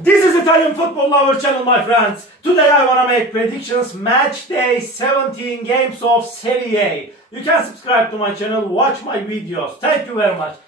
This is Italian Football Lover channel, my friends. Today I want to make predictions match day 17 games of Serie A. You can subscribe to my channel, watch my videos. Thank you very much.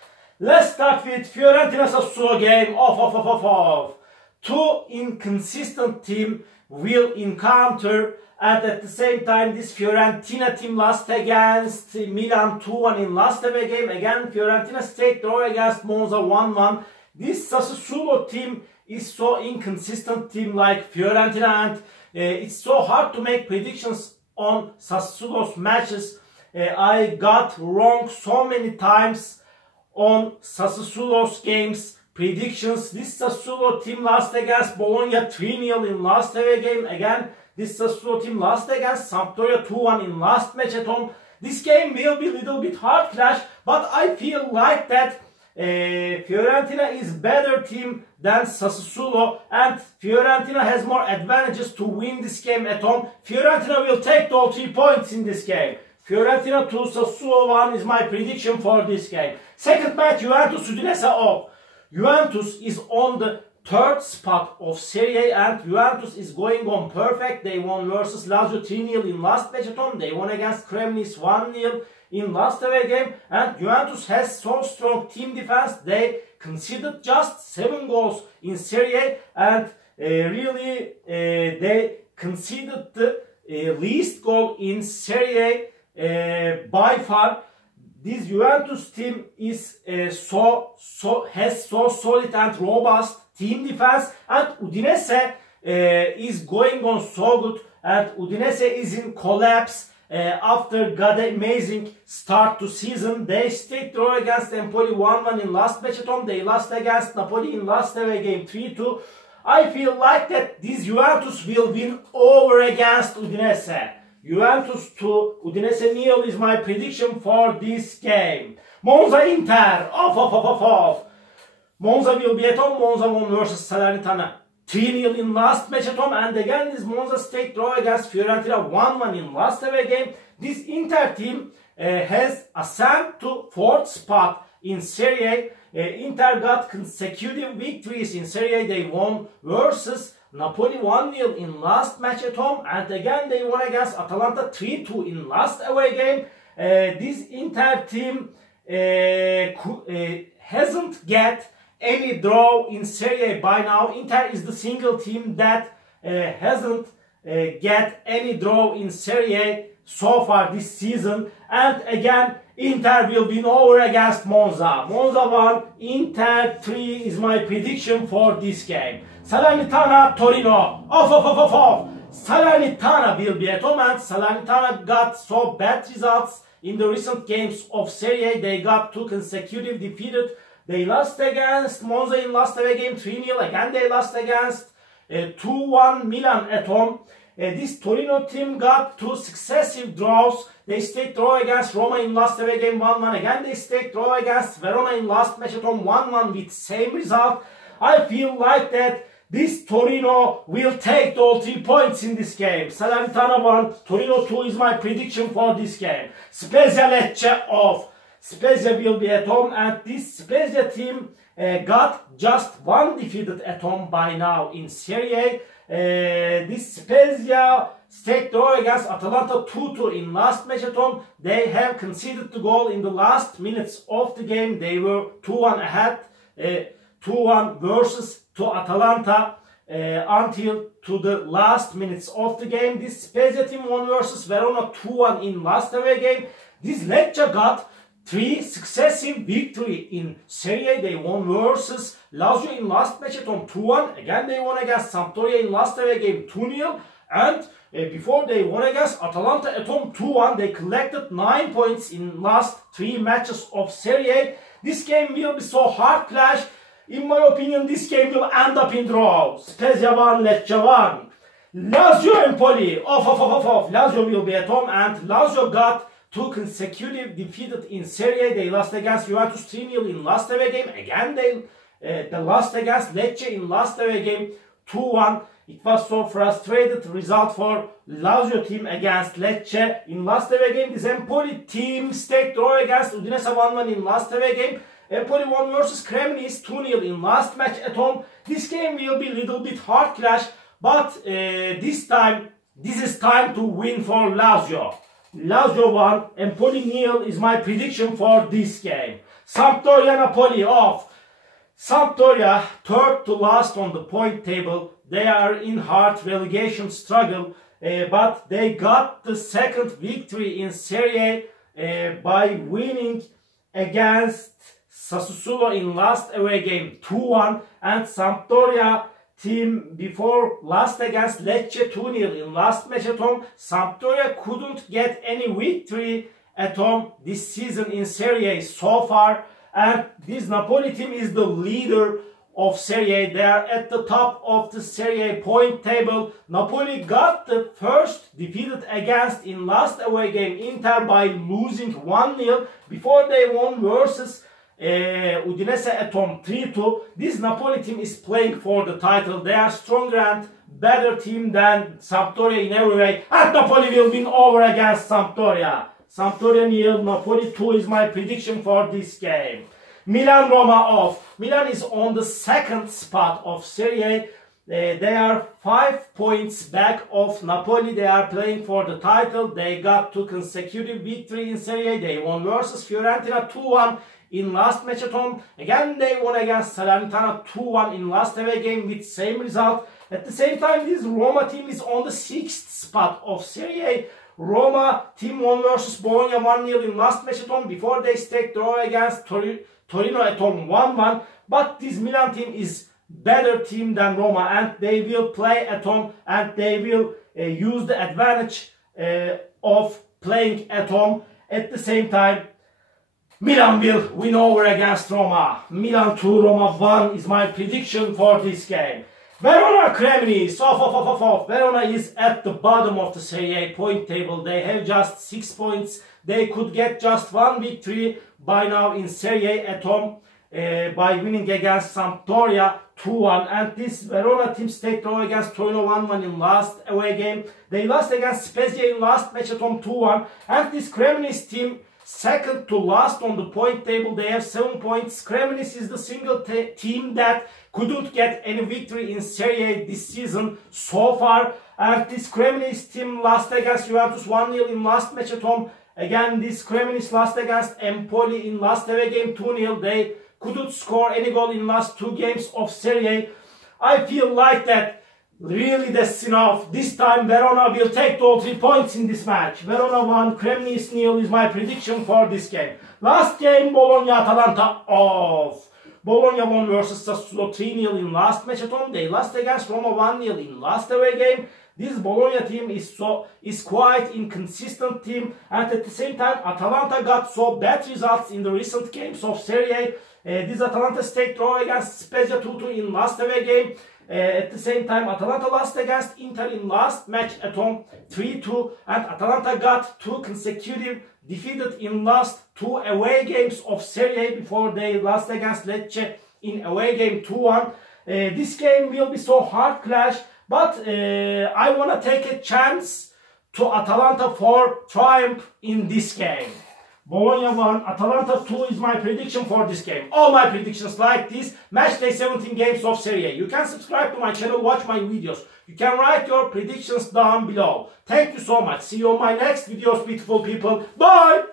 Let's start with Fiorentina-Sassuolo game of. Two inconsistent teams will encounter, and at the same time this Fiorentina team lost against Milan 2-1 in last away game. Again Fiorentina stayed draw against Monza 1-1. This Sassuolo team is so inconsistent team like Fiorentina, and it's so hard to make predictions on Sassuolo's matches. I got wrong so many times on Sassuolo's games predictions. This Sassuolo team lost against Bologna 3-0 in last away game. Again, this Sassuolo team lost against Sampdoria 2-1 in last match at home. This game will be a little bit hard clash, but I feel like that Fiorentina is better team than Sassuolo, and Fiorentina has more advantages to win this game at home. Fiorentina will take all 3 points in this game. Fiorentina 2, Sassuolo 1 is my prediction for this game. Second match, Juventus-Udinese off. Juventus is on the third spot of Serie A, and Juventus is going on perfect. They won versus Lazio 3-0 in last match at home. They won against Cremonese 1-0 in last away game, and Juventus has so strong team defense. They conceded just 7 goals in Serie A, and they conceded the least goal in Serie A by far. This Juventus team is has so solid and robust team defense, and Udinese is going on so good, and Udinese is in collapse after got an amazing start to season. They stayed draw against Empoli 1-1 in last match at home. They lost against Napoli in last away game 3-2. I feel like that this Juventus will win over against Udinese. Juventus 2, Udinese 0 is my prediction for this game. Monza-Inter off. Monza will be at home. Monza won versus Salernitana 3-0 in last match at home, and again this Monza stayed draw against Fiorentina 1-1 in last away game. This Inter team has ascended to 4th spot in Serie A. Inter got consecutive victories in Serie A. They won versus Napoli 1-0 in last match at home, and again they won against Atalanta 3-2 in last away game. This Inter team hasn't get any draw in Serie A by now. Inter is the single team that hasn't get any draw in Serie A so far this season, and again Inter will win over against Monza. Monza 1, Inter 3 is my prediction for this game. Salernitana Torino off. Salernitana will be at home, and Salernitana got so bad results in the recent games of Serie A. They got 2 consecutive defeated. They lost against Monza in last away game 3-0. Again they lost against 2-1 Milan at home. This Torino team got 2 successive draws. They stayed draw against Roma in last away game 1-1. Again they stayed draw against Verona in last match at home 1-1 with same result. I feel like that this Torino will take all 3 points in this game. Salernitana 1, Torino 2 is my prediction for this game. Spezia Lecce off. Spezia will be at home, and this Spezia team got just 1 defeated at home by now in Serie A. This Spezia stayed draw against Atalanta 2-2 in last match at home. They have conceded the goal in the last minutes of the game. They were 2-1 ahead, 2-1 versus to Atalanta until to the last minutes of the game. This Spezia team won versus Verona 2-1 in last away game. This Lecce got 3 successive victory in Serie A. They won versus Lazio in last match at home 2-1. Again they won against Sampdoria in last away game 2-0. And before they won against Atalanta at home 2-1. They collected 9 points in last 3 matches of Serie A. This game will be so hard clash. In my opinion, this game will end up in draw. Spezia 1, Lecce 1. Lazio Empoli off. Lazio will be at home, and Lazio got 2 consecutive defeated in Serie A. They lost against Juventus 3-0 in last away game. Again they lost against Lecce in last away game 2-1. It was so frustrated result for Lazio team against Lecce in last away game. This Empoli team stayed draw against Udinese 1-1 in last away game. Empoli won versus Cremonese 2-0 in last match at home. This game will be a little bit hard clash, but this is time to win for Lazio. Lazio 1, Empoli 0 is my prediction for this game. Sampdoria Napoli off. Sampdoria, third to last on the point table. They are in hard relegation struggle, but they got the second victory in Serie by winning against Sassuolo in last away game 2-1, and Sampdoria team before lost against Lecce 2-0 in last match at home. Sampdoria couldn't get any victory at home this season in Serie so far, and this Napoli team is the leader of Serie. They are at the top of the Serie point table. Napoli got the first defeated against in last away game Inter by losing 1-0 before they won versus Udinese at home 3-2. This Napoli team is playing for the title. They are stronger and better team than Sampdoria in every way, and Napoli will win over against Sampdoria. Sampdoria 0, Napoli 2 is my prediction for this game. Milan Roma off. Milan is on the second spot of Serie. They are 5 points back of Napoli. They are playing for the title. They got 2 consecutive victories in Serie. They won versus Fiorentina 2-1 in last match at home. Again, they won against Salernitana 2-1 in last away game with same result. At the same time, this Roma team is on the 6th spot of Serie. Roma team won versus Bologna 1-0 in last match at home before they stayed draw against Torino at home 1-1. But this Milan team is better team than Roma, and they will play at home, and they will use the advantage of playing at home. At the same time, Milan will win over against Roma. Milan 2, Roma 1 is my prediction for this game. Verona Cremonese. Verona is at the bottom of the Serie A point table. They have just 6 points. They could get just 1 victory by now in Serie A at home by winning against Sampdoria 2-1. And this Verona team stayed draw against Torino 1-1 in last away game. They lost against Spezia in last match at home 2-1. And this Cremonese team, second to last on the point table, they have 7 points. Cremonese is the single team that couldn't get any victory in Serie A this season so far. And this Cremonese team lost against Juventus 1-0 in last match at home. Again, this Cremonese lost against Empoli in last away game 2-0. They couldn't score any goal in last 2 games of Serie A. I feel like that really that's enough. This time Verona will take all 3 points in this match. Verona 1, Cremonese 0 is my prediction for this game. Last game, Bologna-Atalanta off. Bologna won versus Sassuolo 3-0 in last match at home. They lost against Roma 1-0 in last away game. This Bologna team is quite inconsistent team, and at the same time Atalanta got so bad results in the recent games of Serie A. This Atalanta stayed draw against Spezia 2-2 in last away game. At the same time, Atalanta lost against Inter in last match at home 3-2, and Atalanta got 2 consecutive defeated in last 2 away games of Serie A before they lost against Lecce in away game 2-1. This game will be so hard clash, but I want to take a chance to Atalanta for triumph in this game. Bologna 1, Atalanta 2 is my prediction for this game. All my predictions like this, match day 17 games of Serie A. You can subscribe to my channel, watch my videos. You can write your predictions down below. Thank you so much. See you on my next videos, beautiful people. Bye!